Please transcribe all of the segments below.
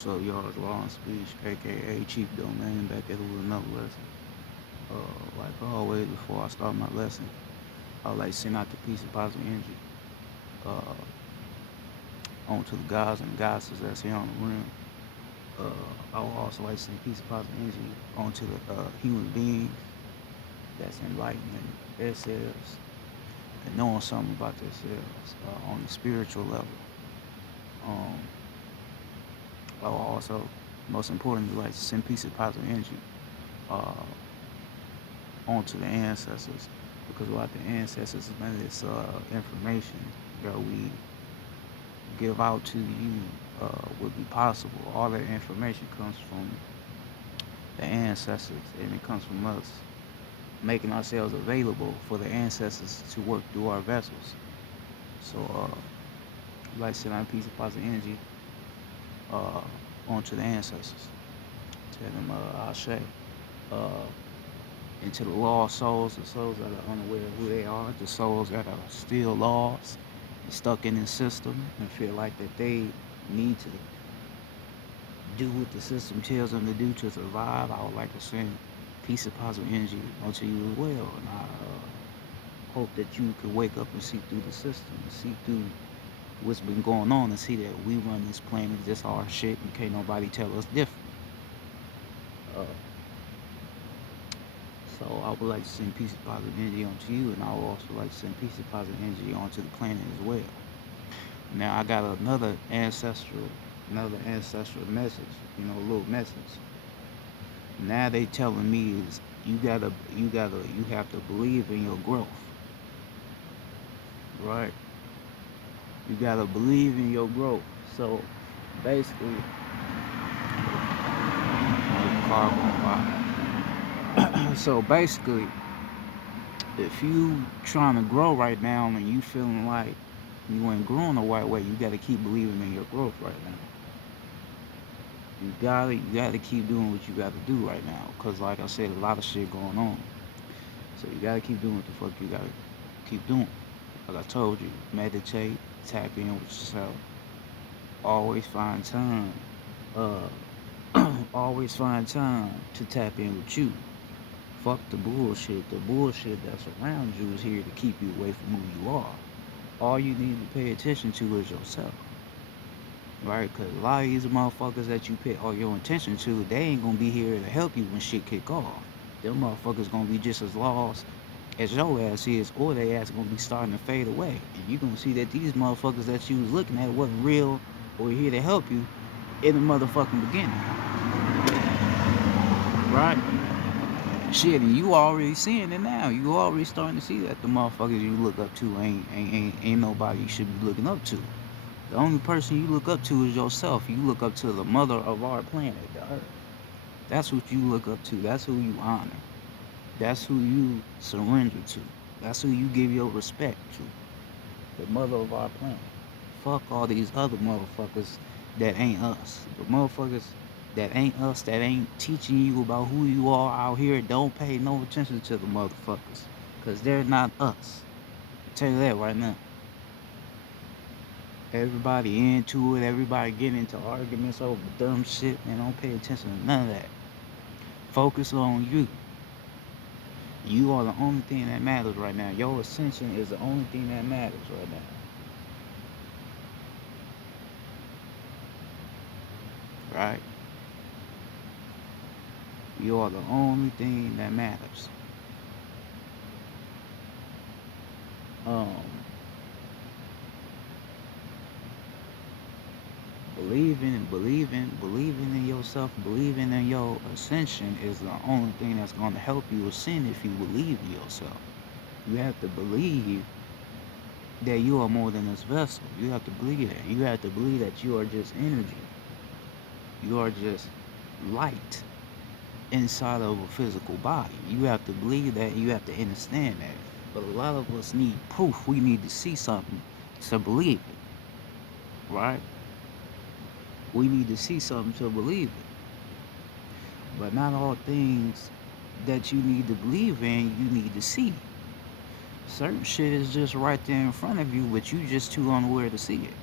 So y'all, it's Law Speech, aka Chief Domain, back at it with another lesson. Like always, before I start my lesson, I would like to send out the peace and positive energy uh, onto the guys and goddesses that's here on the room. I would also like to send peace and positive energy onto the human beings that's enlightening themselves and knowing something about themselves on the spiritual level. Um, I would also, most importantly, like to send peace and positive energy uh, onto the ancestors because without the ancestors, none of this information that we give out to you would be possible. All that information comes from the ancestors and it comes from us making ourselves available for the ancestors to work through our vessels. So, like I said, I'm peace and positive energy uh, onto the ancestors. Tell them, Ashe. Uh, into the lost souls, the souls that are unaware of who they are, the souls that are still lost, stuck in the system, and feel like that they need to do what the system tells them to do to survive. I would like to send peace and positive energy onto you as well, and I hope that you could wake up and see through the system, and see through what's been going on, and see that we run this planet, this our shit, and can't nobody tell us different. Uh, So I would like to send peace and positive energy onto you, and I would also like to send peace and positive energy onto the planet as well. Now I got another ancestral message, a little message. Now they telling me is you have to believe in your growth, right? You gotta believe in your growth. So basically, car going by. So basically, if you trying to grow right now and you feeling like you ain't growing the right way, you gotta keep believing in your growth right now. You gotta keep doing what you gotta do right now. Cause like I said, a lot of shit going on. So you gotta keep doing what the fuck you gotta keep doing. Like I told you, meditate, tap in with yourself. Always find time. Uh, always find time to tap in with you. Fuck the bullshit. The bullshit that's around you is here to keep you away from who you are. All you need to pay attention to is yourself. Right? Because a lot of these motherfuckers that you pay all your attention to, they ain't gonna be here to help you when shit kick off. Them motherfuckers gonna be just as lost as your ass is, or they ass gonna be starting to fade away. And you gonna see that these motherfuckers that you was looking at wasn't real or here to help you in the motherfucking beginning. Right? Shit, and you already seeing it now. You already starting to see that the motherfuckers you look up to ain't nobody you should be looking up to. The only person you look up to is yourself. You look up to the mother of our planet, the earth. That's what you look up to. That's who you honor. That's who you surrender to. That's who you give your respect to. The mother of our planet. Fuck all these other motherfuckers that ain't us. The motherfuckers that ain't us, that ain't teaching you about who you are out here, don't pay no attention to the motherfuckers. Cause they're not us. I tell you that right now. Everybody into it, everybody getting into arguments over dumb shit, and don't pay attention to none of that. Focus on you. You are the only thing that matters right now. Your ascension is the only thing that matters right now. Right? You are the only thing that matters. Um, believing in yourself, believing in your ascension is the only thing that's going to help you ascend if you believe in yourself. You have to believe that you are more than this vessel. You have to believe that. You have to believe that you are just energy. You are just light inside of a physical body. You have to believe that. You have to understand that. But a lot of us need proof. We need to see something to believe it, right? We need to see something to believe it. But not all things that you need to believe in, you need to see. Certain shit is just right there in front of you, but you just too unaware to see it.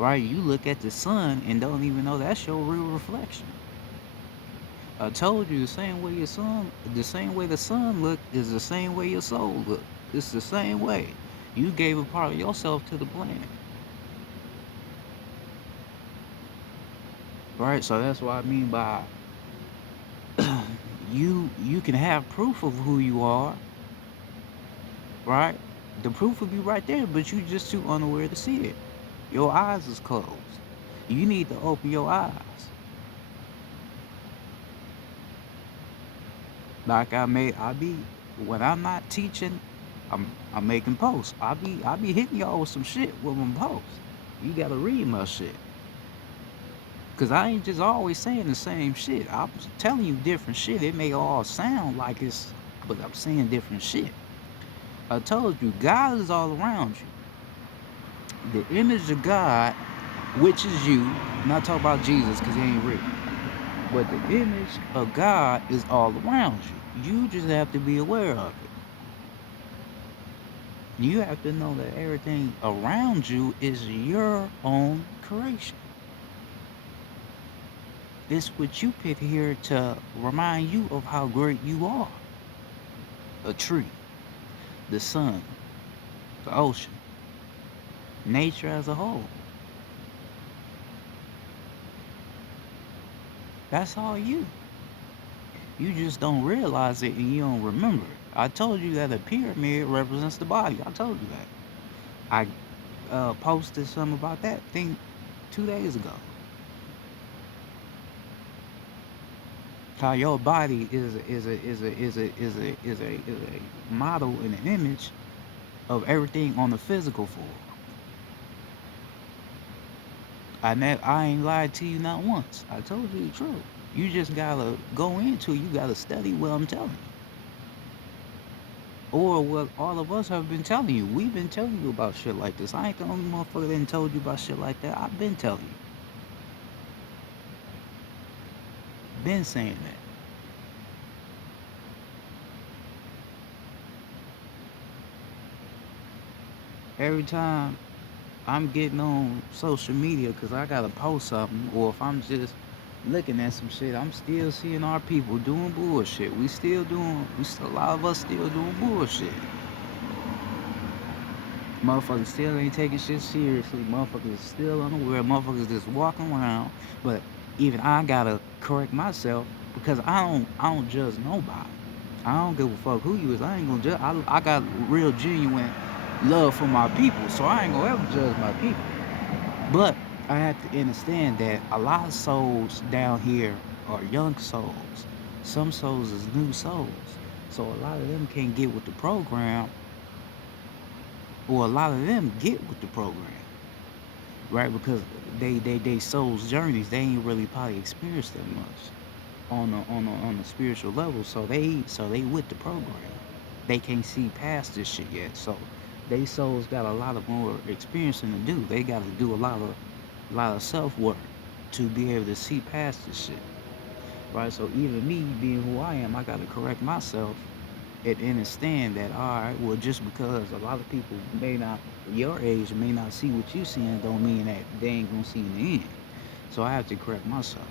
right? You look at the sun and don't even know that's your real reflection. I told you the same way the sun look is the same way your soul look. It's the same way. You gave a part of yourself to the planet, right? So that's what I mean by you can have proof of who you are, right? The proof will be right there, but you just too unaware to see it. Your eyes is closed. You need to open your eyes. Like I be when I'm not teaching, I'm making posts. I be hitting y'all with some shit with my posts. You gotta read my shit. Cause I ain't just always saying the same shit. I'm telling you different shit. It may all sound like it's but I'm saying different shit. I told you God is all around you. The image of God, which is you, I'm not talking about Jesus because he ain't real. But the image of God is all around you. You just have to be aware of it. You have to know that everything around you is your own creation. It's what you put here to remind you of how great you are. A tree, the sun, the ocean, nature as a whole. That's all you. You just don't realize it and you don't remember it. I told you that a pyramid represents the body. I told you that. I posted something about that thing 2 days ago. How your body is a model and an image of everything on the physical form. I ain't lied to you not once. I told you the truth. You just gotta go into. You gotta study what I'm telling you, or what all of us have been telling you. We've been telling you about shit like this. I ain't the only motherfucker that ain't told you about shit like that. I've been telling you, been saying that. Every time I'm getting on social media because I gotta post something, or if I'm just looking at some shit, I'm still seeing our people doing bullshit. A lot of us still doing bullshit. Motherfuckers still ain't taking shit seriously. Motherfuckers still unaware. Motherfuckers just walking around. But even I gotta correct myself because I don't judge nobody. I don't give a fuck who you is. I ain't gonna judge. I got real genuine love for my people, so I ain't gonna ever judge my people. But I have to understand that a lot of souls down here are young souls. Some souls is new souls. So a lot of them can't get with the program, or a lot of them get with the program, right? Because they souls journeys, they ain't really probably experienced that much on a spiritual level. So they with the program. They can't see past this shit yet. So they souls got a lot of more experiencing to do. They got to do a lot of self work to be able to see past this shit, right? So even me being who I am, I got to correct myself and understand that all right, well, just because a lot of people may not your age may not see what you seeing, don't mean that they ain't gonna see in the end. So I have to correct myself.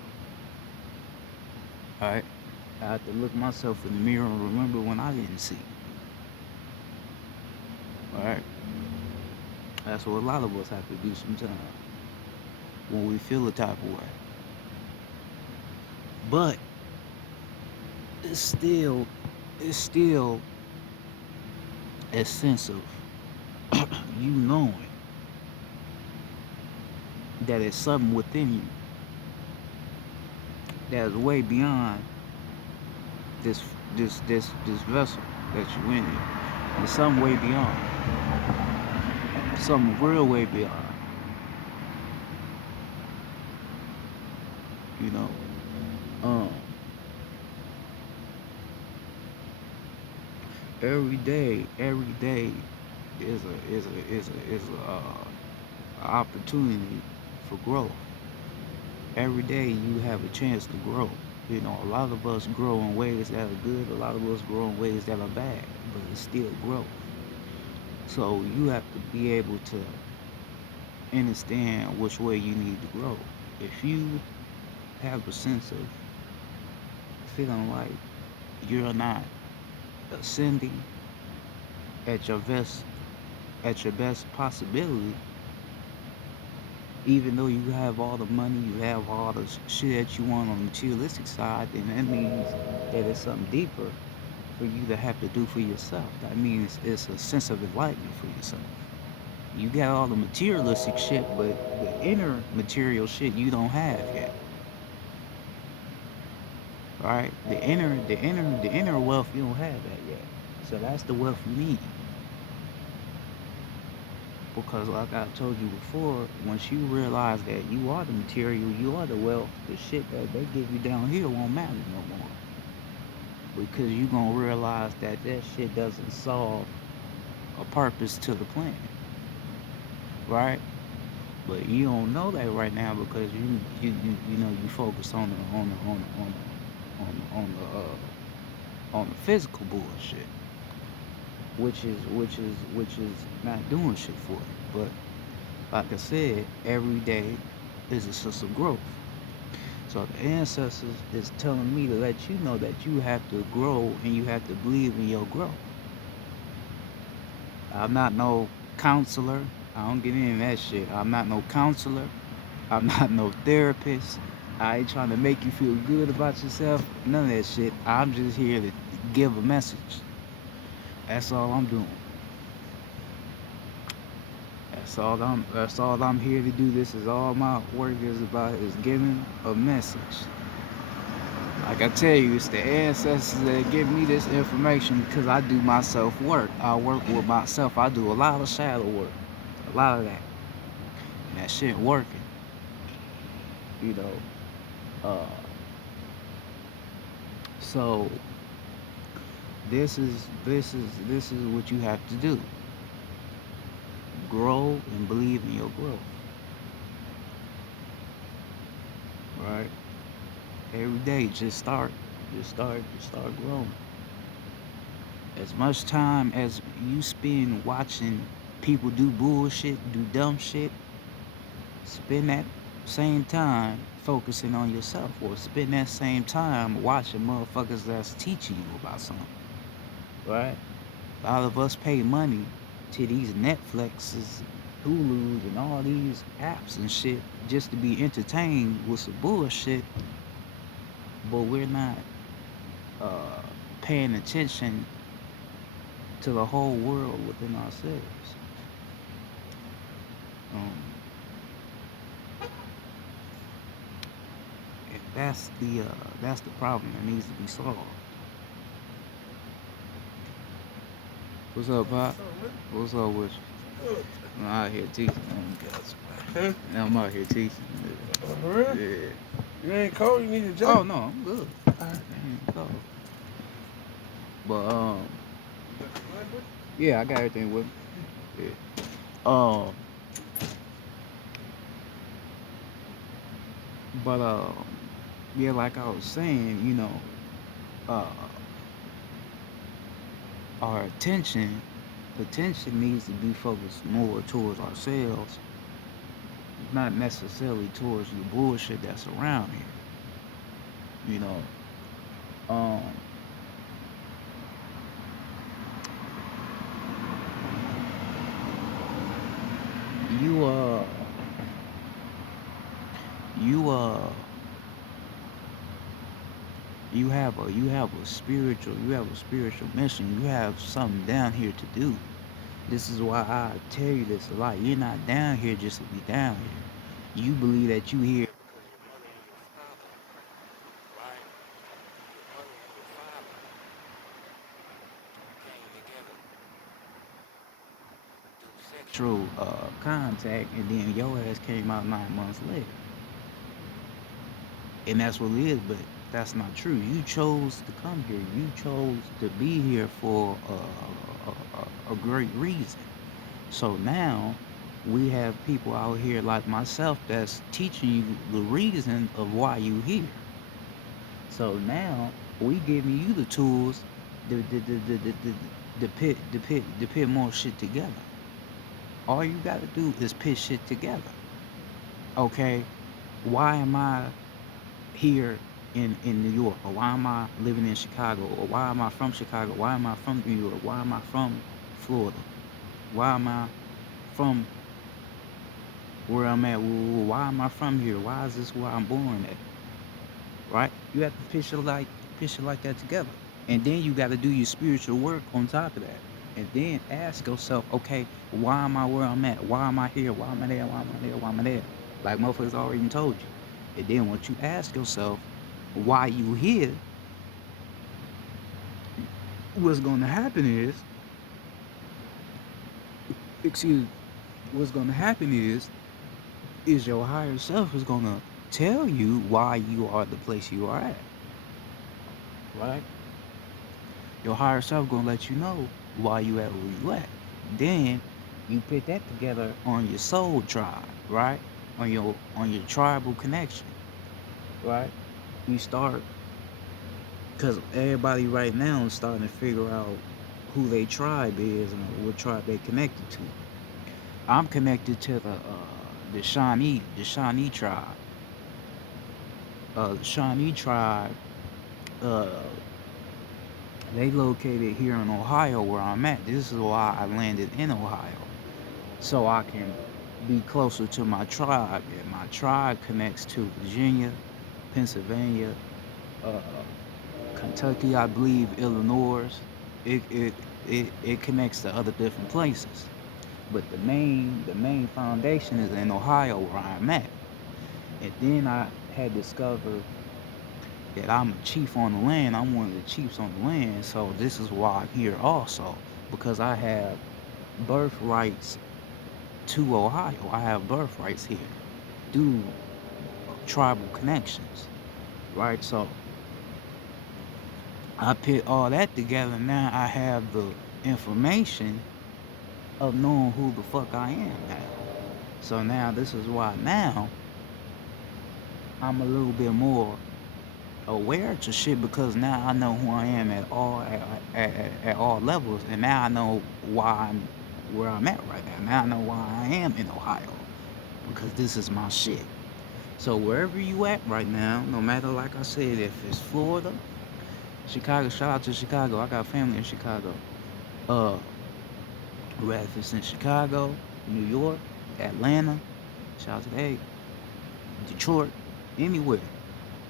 All right, I have to look myself in the mirror and remember when I didn't see. All right, that's what a lot of us have to do sometimes when we feel a type of way. But it's still it's still a sense of you knowing that it's something within you that is way beyond this this vessel that you in here. There's something way beyond, something real way beyond. You know, um, every day is a opportunity for growth. Every day you have a chance to grow. You know, a lot of us grow in ways that are good. A lot of us grow in ways that are bad, but it's still growth. So you have to be able to understand which way you need to grow. If you have a sense of feeling like you're not ascending at your best possibility, even though you have all the money, you have all the shit that you want on the materialistic side, then that means that it's something deeper for you to have to do for yourself. That means it's a sense of enlightenment for yourself. You got all the materialistic shit, but the inner material shit you don't have yet, right? The inner wealth you don't have that yet. So that's the wealth you need. Because like I told you before, once you realize that you are the material, you are the wealth, the shit that they give you down here won't matter no more. Because you gonna realize that that shit doesn't solve a purpose to the planet, right? But you don't know that right now because you know you focus on the physical bullshit, which is not doing shit for you. But like I said, every day is a source of growth. So the ancestors is telling me to let you know that you have to grow and you have to believe in your growth. I'm not no counselor. I don't get into that shit. I'm not no counselor. I'm not no therapist. I ain't trying to make you feel good about yourself. None of that shit. I'm just here to give a message. That's all I'm doing. That's all I'm here to do. This is all my work is about, is giving a message. Like I tell you, it's the ancestors that give me this information because I do my self work. I work with myself. I do a lot of shadow work. A lot of that. And that shit working. You know. Uh so this is what you have to do. Grow and believe in your growth. Right? Every day just start growing. As much time as you spend watching people do bullshit, do dumb shit, spend that same time focusing on yourself, or spend that same time watching motherfuckers that's teaching you about something, right? A lot of us pay money to these Netflixes, Hulus, and all these apps and shit just to be entertained with some bullshit, but we're not uh, paying attention to the whole world within ourselves. Um, and that's the problem that needs to be solved. What's up, Pop? What's up with you? I'm out here teaching them guys. Huh? I'm out here teaching. For real? Yeah. You ain't cold? You need a Oh jacket? no, I'm good. So, but yeah, I got everything with me. Yeah. Um, but yeah, like I was saying, uh, our attention needs to be focused more towards ourselves, not necessarily towards the bullshit that's around here. You know, um, you you you have a spiritual mission. You have something down here to do. This is why I tell you this a lot. You're not down here just to be down here. You believe that you here because your mother and your father, right? Your mother and your father came together through sexual contact, and then your ass came out 9 months later. And that's what it is, but that's not true. You chose to come here. You chose to be here for a great reason. So now we have people out here like myself that's teaching you the reason of why you here. So now we giving you the tools to put more shit together. All you gotta do is put shit together. Okay, why am I here in New York? Or why am I living in Chicago? Or why am I from Chicago? Why am I from New York? Why am I from Florida? Why am I from where I'm at? Why am I from here? Why is this where I'm born at? Right? You have to picture like that together. And then you gotta do your spiritual work on top of that. And then ask yourself, okay, why am I where I'm at? Why am I here? Why am I there? Why am I there? Why am I there? Like motherfuckers already told you. And then once you ask yourself why you here, what's gonna happen excuse what's gonna happen is your higher self is gonna tell you why you are the place you are at. Right? Your higher self gonna let you know why you at where you at. Then you put that together on your soul tribe, right? On your tribal connection, right? You start because everybody right now is starting to figure out who their tribe is and what tribe they connected to. I'm connected to the Shawnee tribe. The Shawnee tribe, uh, they located here in Ohio where I'm at. This is why I landed in Ohio, so I can be closer to my tribe. And my tribe connects to Virginia, Pennsylvania, uh, Kentucky, I believe, Illinois. It connects to other different places. But the main foundation is in Ohio where I'm at. And then I had discovered that I'm a chief on the land. I'm one of the chiefs on the land. So this is why I'm here also. Because I have birthrights to Ohio. I have birthrights here through tribal connections. Right? So I put all that together. Now I have the information of knowing who the fuck I am now. So now this is why now I'm a little bit more aware to shit because now I know who I am at all levels, and now I know why I'm where I'm at right now. Now I know why I am in Ohio because this is my shit. So wherever you at right now, no matter like I said, if it's Florida, Chicago, shout out to Chicago. I got family in Chicago. Uh, whether if it's in Chicago, New York, Atlanta, shout out to Detroit, anywhere,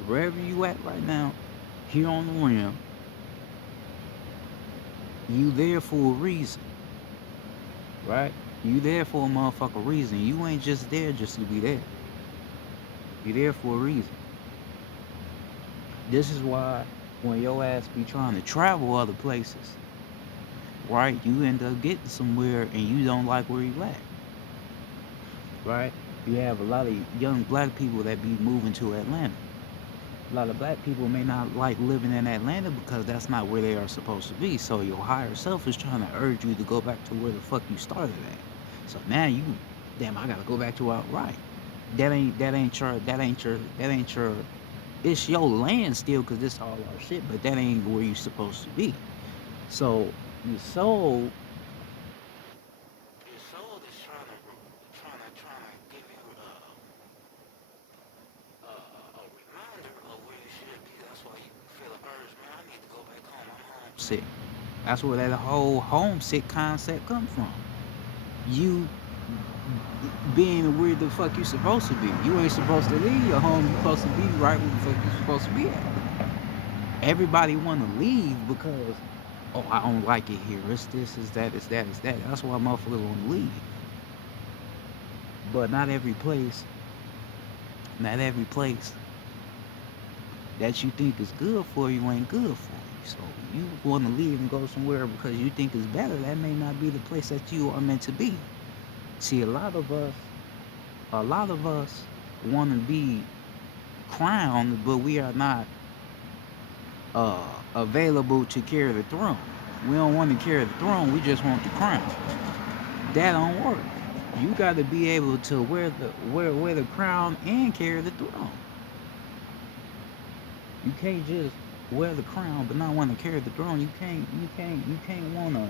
wherever you at right now, here on the rim, you there for a reason, right? You there for a motherfucker reason. You ain't just there just to be there. You there for a reason. This is why when your ass be trying to travel other places, right? You end up getting somewhere and you don't like where you at, right? You have a lot of young black people that be moving to Atlanta. A lot of black people may not like living in Atlanta because that's not where they are supposed to be. So your higher self is trying to urge you to go back to where the fuck you started at. So now you, damn, I gotta go back to where I right. That ain't your. It's your land still, cause this all our shit, but that ain't where you supposed to be. So your soul, your soul is trying to give you a reminder of where you should be. That's why you feel the urge, man. I need to go back home. I'm homesick. That's where that whole homesick concept come from. You being where the fuck you supposed to be. You ain't supposed to leave your home. You supposed to be right where the fuck you supposed to be at. Everybody want to leave because, oh, I don't like it here. It's this, it's that, it's that, it's that. That's why motherfuckers want to leave. But not every place that you think is good for you ain't good for you. So you want to leave and go somewhere because you think it's better. That may not be the place that you are meant to be. See, a lot of us want to be crowned, but we are not uh, available to carry the throne. We don't want to carry the throne. We just want the crown. That don't work. You got to be able to wear the crown and carry the throne. You can't just wear the crown but not want to carry the throne. You can't wanna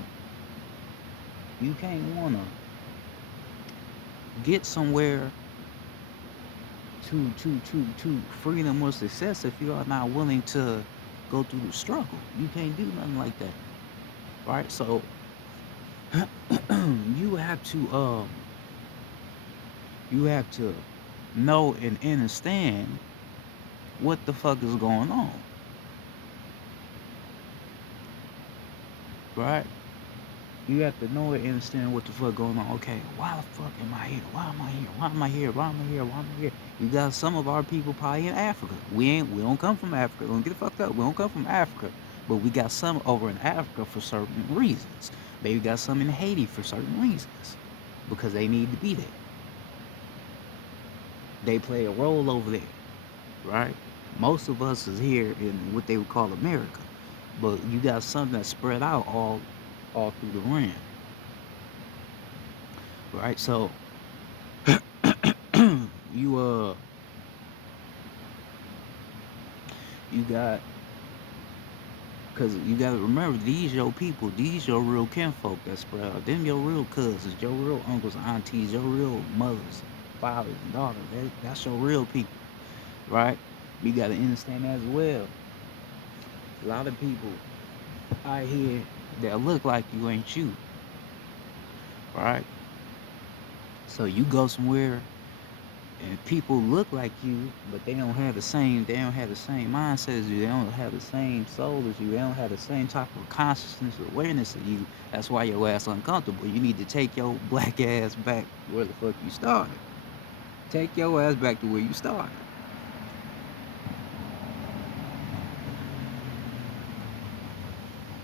get somewhere to freedom or success if you are not willing to go through the struggle. You can't do nothing like that, right? So you have to you have to know and understand what the fuck is going on, right? You have to know and understand what the fuck going on. Okay, why the fuck am I here? Why am I here? Why am I here? Why am I here? Why am I here? You got some of our people probably in Africa. We don't come from Africa. Don't get it fucked up. We don't come from Africa. But we got some over in Africa for certain reasons. Maybe got some in Haiti for certain reasons. Because they need to be there. They play a role over there, right? Most of us is here in what they would call America. But you got some that spread out all through the land. Right? So you you got because you got to remember these your people, these your real kinfolk that spread out. Them your real cousins, your real uncles, aunties, your real mothers, fathers, and daughters. That's your real people, right? You got to understand that as well. A lot of people out here that look like you ain't you, right? So you go somewhere and people look like you, but they don't have the same mindset as you, they don't have the same soul as you, they don't have the same type of consciousness or awareness of you. That's why your ass uncomfortable. You need to take your black ass back where the fuck you started. Take your ass back to where you started.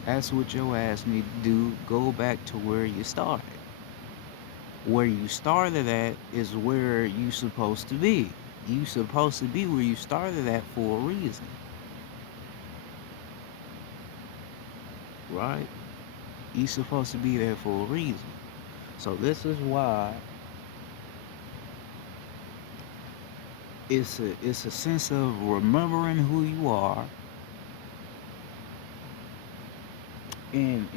That's what your ass need to do. Go back to where you started. Where you started at is where you supposed to be. You supposed to be where you started at for a reason, right? You supposed to be there for a reason. So this is why it's a sense of remembering who you are and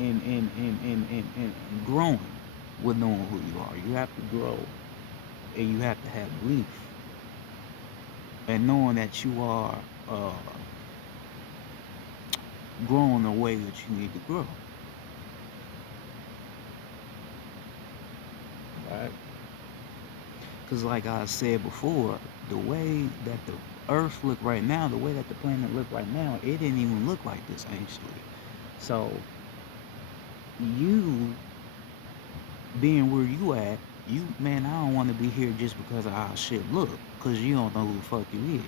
growing with knowing who you are. You have to grow and you have to have belief and knowing that you are uh, growing the way that you need to grow. Right? Because like I said before, the way that the earth look right now, the way that the planet look right now, it didn't even look like this actually. So you being where you at, you man, I don't want to be here just because of how shit look, because you don't know who the fuck you is.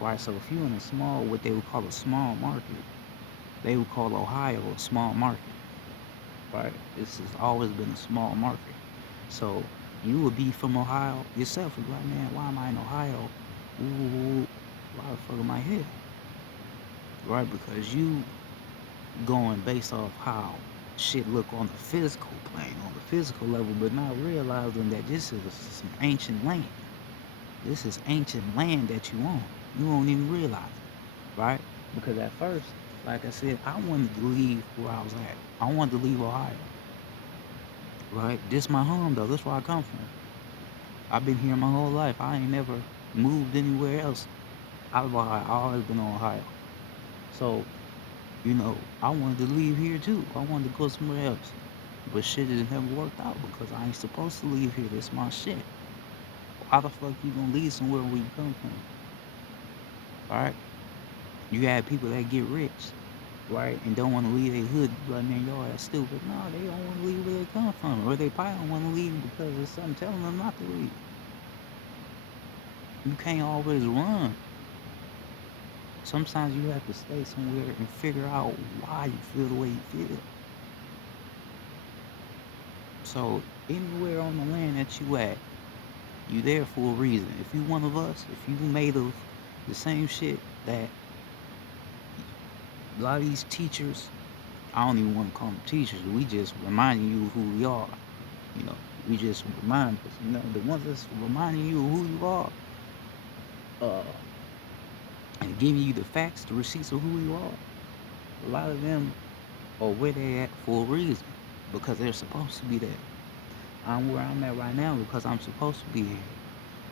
Right? So if you in a small, what they would call a small market, they would call Ohio a small market. Right? This has always been a small market. So you would be from Ohio yourself and be like, man, why am I in Ohio? Ooh, why the fuck am I here? Right? Because you going based off how shit look on the physical plane, on the physical level, but not realizing that this is some ancient land. This is ancient land that you own. You won't even realize it, right? Because at first, like I said, I wanted to leave where I was at. I wanted to leave Ohio, right? This my home though. This where I come from. I've been here my whole life. I ain't never moved anywhere else out of Ohio. I always been in Ohio. So, I wanted to leave here too. I wanted to go somewhere else. But shit it never worked out because I ain't supposed to leave here. That's my shit. Why the fuck you gonna leave somewhere where you come from? Alright? You got people that get rich, right? And don't want to leave their hood. Like, man, y'all that's stupid. No, they don't want to leave where they come from. Or they probably don't want to leave because there's something telling them not to leave. You can't always run. Sometimes you have to stay somewhere and figure out why you feel the way you feel. So anywhere on the land that you at, you there for a reason. If you one of us, if you made of the same shit that a lot of these teachers, I don't even want to call them teachers. We just reminding you of who we are. You know, we just remind us. The ones that's reminding you of who you are, uh, and giving you the facts, the receipts of who you are. A lot of them are where they at for a reason because they're supposed to be there. I'm where I'm at right now because I'm supposed to be here.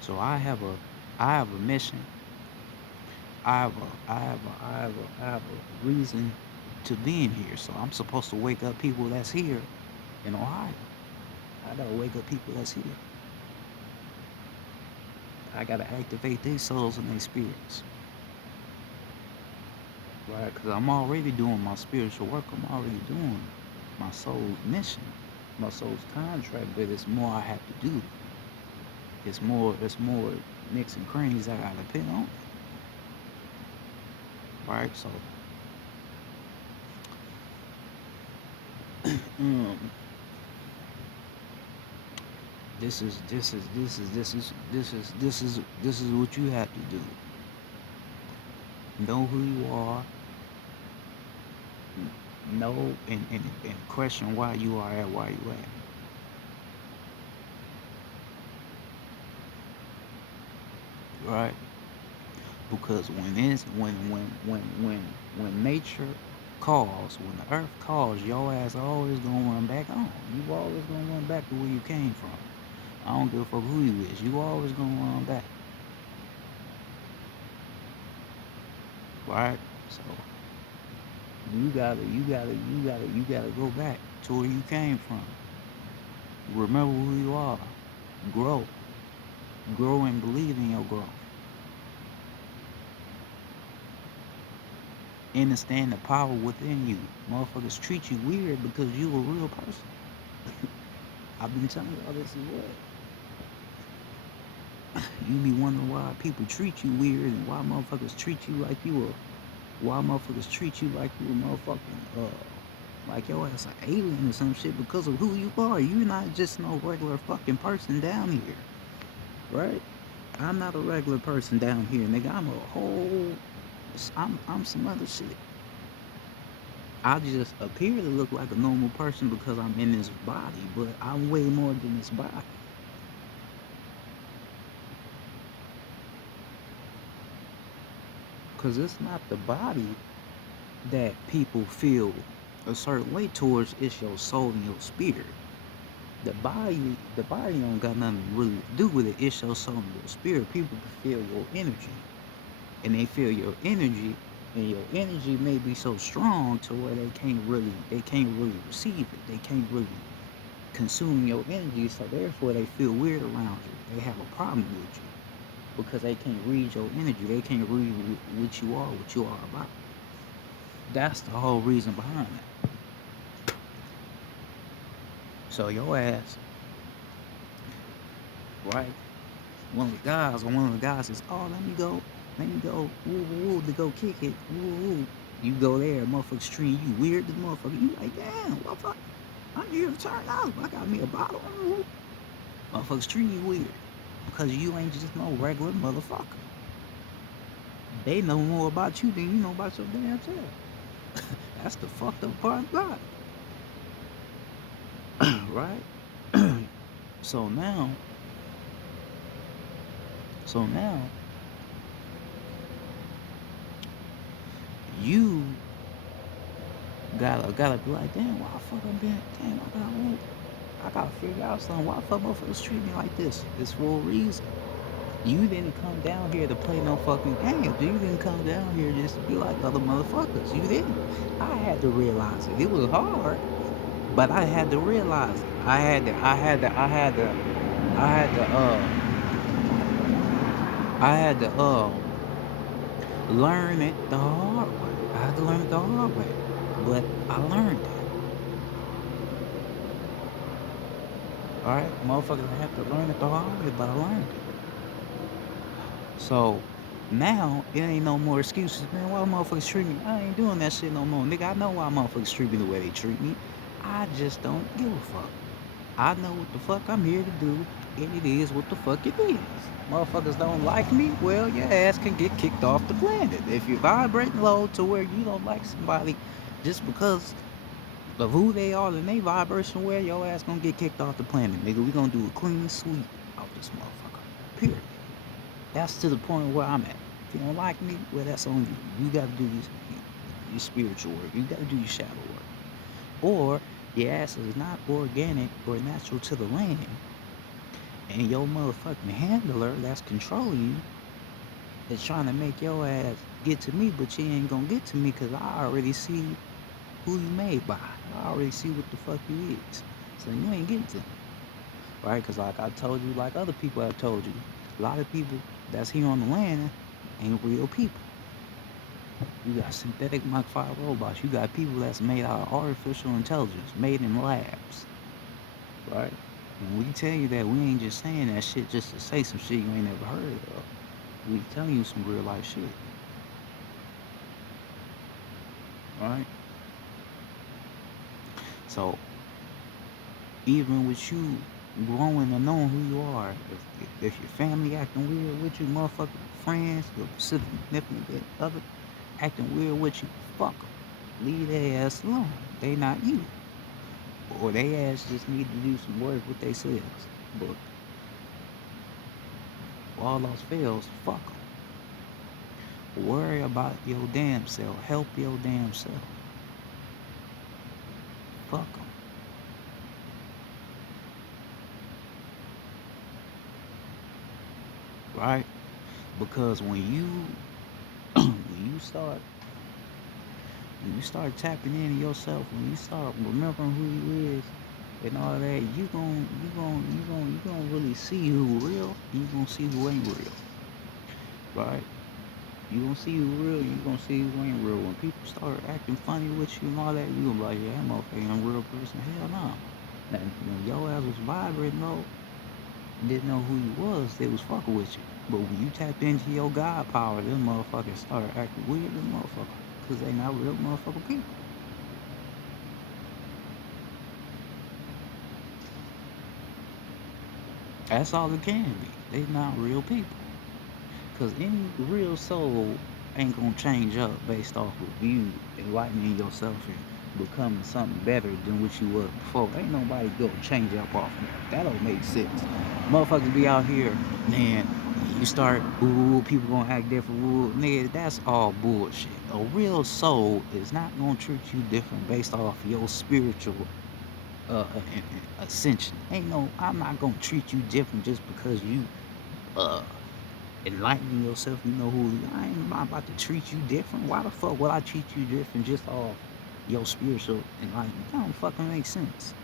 So I have a mission. I have a reason to be in here. So I'm supposed to wake up people that's here in Ohio. I gotta wake up people that's here. I gotta activate their souls and their spirits, right? Because I'm already doing my spiritual work. I'm already doing my soul's mission, my soul's contract. But it's more I have to do. It's more nicks and crannies I gotta pin on, right? So, um, this is what you have to do. Know who you are. Know and question why you are at why you at. Right? Because when nature calls, when the earth calls, your ass always gonna run back on. You always gonna run back to where you came from. I don't give a fuck who you is. You always gonna run back. Right? So you gotta go back to where you came from. Remember who you are. Grow. Grow and believe in your growth. Understand the power within you. Motherfuckers treat you weird because you a real person. I've been telling y'all this as well. You be wondering why people treat you weird and why motherfuckers treat you like you a why motherfuckers treat you like you a motherfucking like your ass an alien or some shit because of who you are. You're not just no regular fucking person down here. Right? I'm not a regular person down here, nigga. I'm some other shit. I just appear to look like a normal person because I'm in this body, but I'm way more than this body. Because it's not the body that people feel a certain way towards, it's your soul and your spirit. The body don't got nothing really to do with it. It's your soul and your spirit. People can feel your energy. And they feel your energy, and your energy may be so strong to where they can't really receive it. They can't really consume your energy, so therefore they feel weird around you. They have a problem with you because they can't read your energy. They can't read what you are about. That's the whole reason behind that. So your ass, right? One of the guys says, "Oh, let me go, woo, woo, woo, to go kick it, woo, woo." You go there, motherfuckers treat you weird, the motherfucker. You like, damn, what the fuck? I'm here to turn out. I got me a bottle. Woo. Motherfuckers treat you weird because you ain't just no regular motherfucker. They know more about you than you know about your damn self. That's the fucked up part about it, right? So now, so now, you gotta be like, damn, why the fuck I'm being, damn, I gotta figure out something. Why the fuck motherfuckers treat me like this? It's for a reason. You didn't come down here to play no fucking games. You didn't come down here just to be like other motherfuckers. You didn't. I had to realize it. It was hard, but I had to realize it. I had to, I had to, learn it the hard way. I had to learn it the hard way, but I learned it. All right, motherfuckers have to learn it the hard way, but I learned it. So now it ain't no more excuses, man. Why motherfuckers treat me? I ain't doing that shit no more, nigga. I know why motherfuckers treat me the way they treat me. I just don't give a fuck. I know what the fuck I'm here to do, and it is what the fuck it is. Motherfuckers don't like me, well, your ass can get kicked off the planet. If you're vibrating low to where you don't like somebody just because of who they are and they vibration, where your ass gonna get kicked off the planet, nigga. We gonna do a clean sweep out this motherfucker. Period. That's to the point where I'm at. If you don't like me, well, that's on you. You gotta do your spiritual work. You gotta do your shadow work. Or Your ass is not organic or natural to the land. And your motherfucking handler that's controlling you is trying to make your ass get to me, but you ain't gonna get to me because I already see who you made by. I already see what the fuck you is. So you ain't getting to me. Right? Because like I told you, like other people have told you, a lot of people that's here on the land ain't real people. You got synthetic Mach 5 robots. You got people that's made out of artificial intelligence, made in labs. Right? When we tell you that, we ain't just saying that shit just to say some shit you ain't never heard of. We telling you some real life shit. Right? So even with you growing and knowing who you are, if your family acting weird with you, motherfucking friends, your significant other acting weird with you, fuck them. Leave their ass alone. They not you. Or they ass just need to do some work with themselves. But if all else fails, fuck them. Worry about your damn self. Help your damn self. Fuck them. Right? Because when you start tapping into yourself, when you start remembering who you is and all that, you gonna really see who real. You gonna see who ain't real, right? You gonna see who real. You gonna see who ain't real. When people start acting funny with you and all that, you gonna be like, yeah, that motherfucker ain't a real person. Hell no. Now, when your ass was vibrating though, didn't know who you was, they was fucking with you. But when you tap into your God power, them motherfuckers start acting weird as motherfucker. Cause they not real motherfucking people. That's all it can be. They not real people. Cause any real soul ain't gonna change up based off of you enlightening yourself and becoming something better than what you were before. Ain't nobody gonna change up off of that. That don't make sense. Motherfuckers be out here, man. You start, ooh, people gonna act different. Ooh, nigga, that's all bullshit. A real soul is not gonna treat you different based off your spiritual ascension. Ain't no, I'm not gonna treat you different just because you uh enlightening yourself. You know who you. I ain't not about to treat you different. Why the fuck would I treat you different just off your spiritual enlightenment? That don't fucking make sense.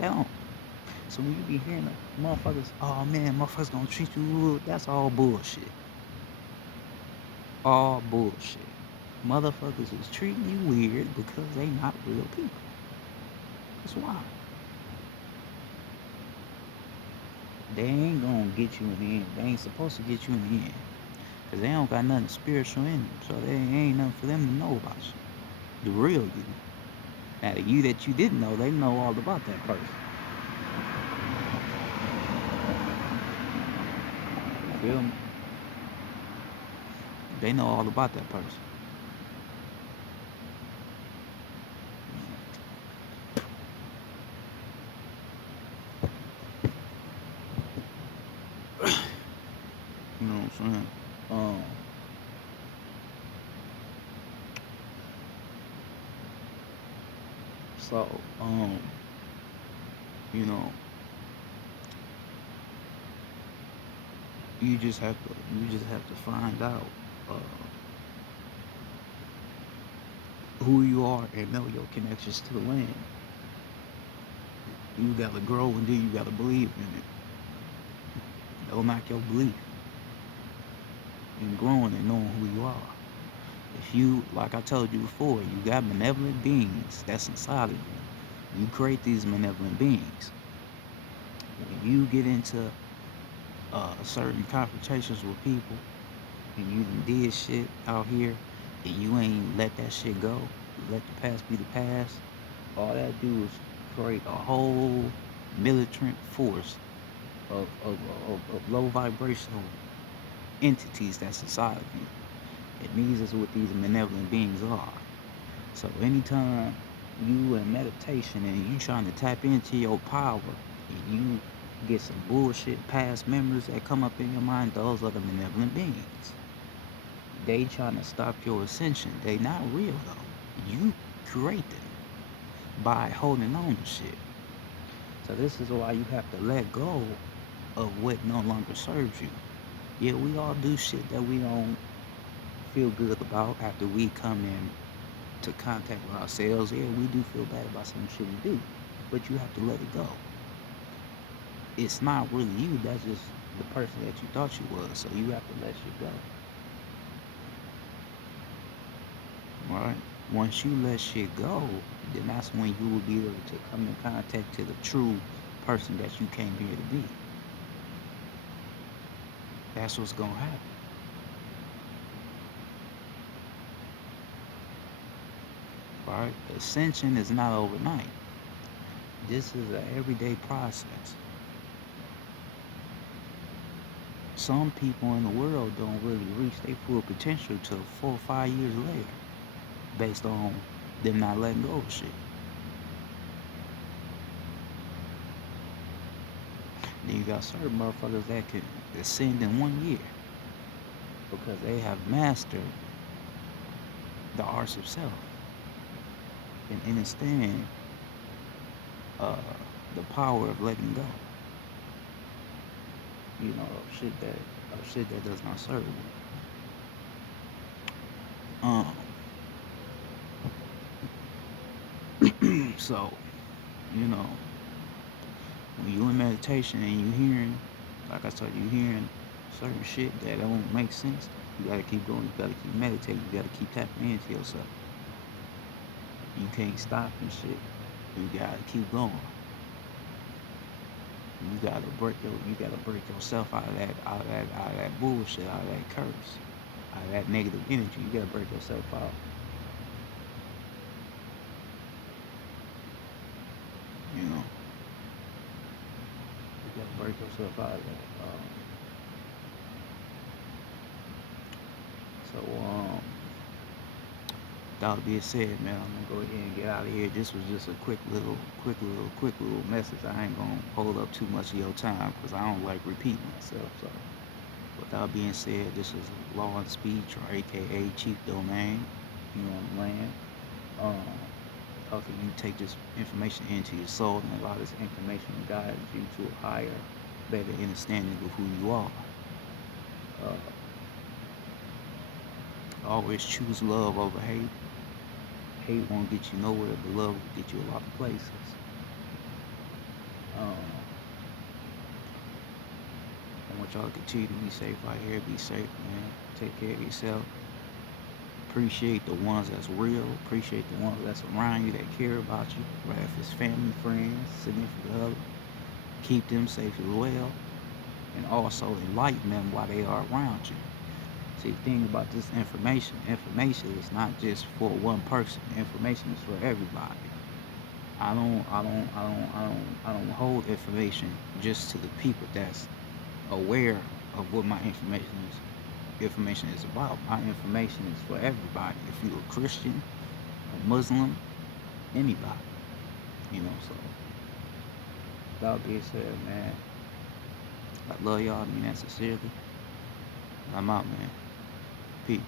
That don't. So when you be hearing the motherfuckers, oh man, motherfuckers gonna treat you rude, that's all bullshit. All bullshit. Motherfuckers is treating you weird because they not real people. That's why. They ain't gonna get you in the end. They ain't supposed to get you in the end. Cause they don't got nothing spiritual in them. So there ain't nothing for them to know about you. The real you. Now the you that you didn't know, they know all about that person. You feel me? They know all about that person. You know what I'm saying? Um, so, you know, you just have to find out uh, who you are and know your connections to the land. You gotta grow and then you gotta believe in it. Don't knock your belief in growing and knowing who you are. If you, like I told you before, you got benevolent beings that's inside of you. You create these benevolent beings. When you get into certain confrontations with people and you done did shit out here and you ain't let that shit go, let the past be the past, all that do is create a whole militant force of low vibrational entities that's inside of you. It means is what these benevolent beings are. So anytime you in meditation and you trying to tap into your power and you get some bullshit past memories that come up in your mind, those are the benevolent beings. They trying to stop your ascension. They not real though. You create them. by holding on to shit. So this is why you have to let go of what no longer serves you. Yeah, we all do shit that we don't feel good about after we come in to contact with ourselves. Yeah, we do feel bad about some shit we do, but you have to let it go. It's not really you. That's just the person that you thought you was. So you have to let shit go. Right? Once you let shit go, then that's when you will be able to come in contact to the true person that you came here to be. That's what's gonna happen. Right? Ascension is not overnight. This is an everyday process. Some people in the world don't really reach their full potential till 4 or 5 years later, based on them not letting go of shit. Then you got certain motherfuckers that can ascend in 1 year because they have mastered the arts of self and understand uh, the power of letting go. Of shit that does not serve you. So you know when you in meditation and you hearing, like I told you, hearing certain shit that don't make sense, you gotta keep going. You gotta keep meditating. You gotta keep tapping into yourself. You can't stop and shit. You gotta keep going. You gotta break yourself out of that bullshit, out of that curse, out of that negative energy. You gotta break yourself out. You know, you gotta break yourself out of that. So that being said, man, I'm gonna go ahead and get out of here. This was just a quick little message. I ain't gonna hold up too much of your time because I don't like repeating myself. So, with that being said, this is Law and Speech, or AKA Chief Domain. You know what I'm saying? Um, Hopefully, you take this information into your soul and allow this information to guide you to a higher, better understanding of who you are. Uh, Always choose love over hate. Hate won't get you nowhere, but love will get you a lot of places. Um, I want y'all to continue to be safe out here. Be safe, man. Take care of yourself. Appreciate the ones that's real. Appreciate the ones that's around you that care about you. Right? If it's family, friends, significant other, keep them safe as well. And also enlighten them while they are around you. See, the thing about this information is not just for one person. Information is for everybody. I don't hold information just to the people that's aware of what my information is about. My information is for everybody. If you're a Christian, a Muslim, anybody, So that being said, man, I love y'all. I mean that sincerely. I'm out, man. Peace.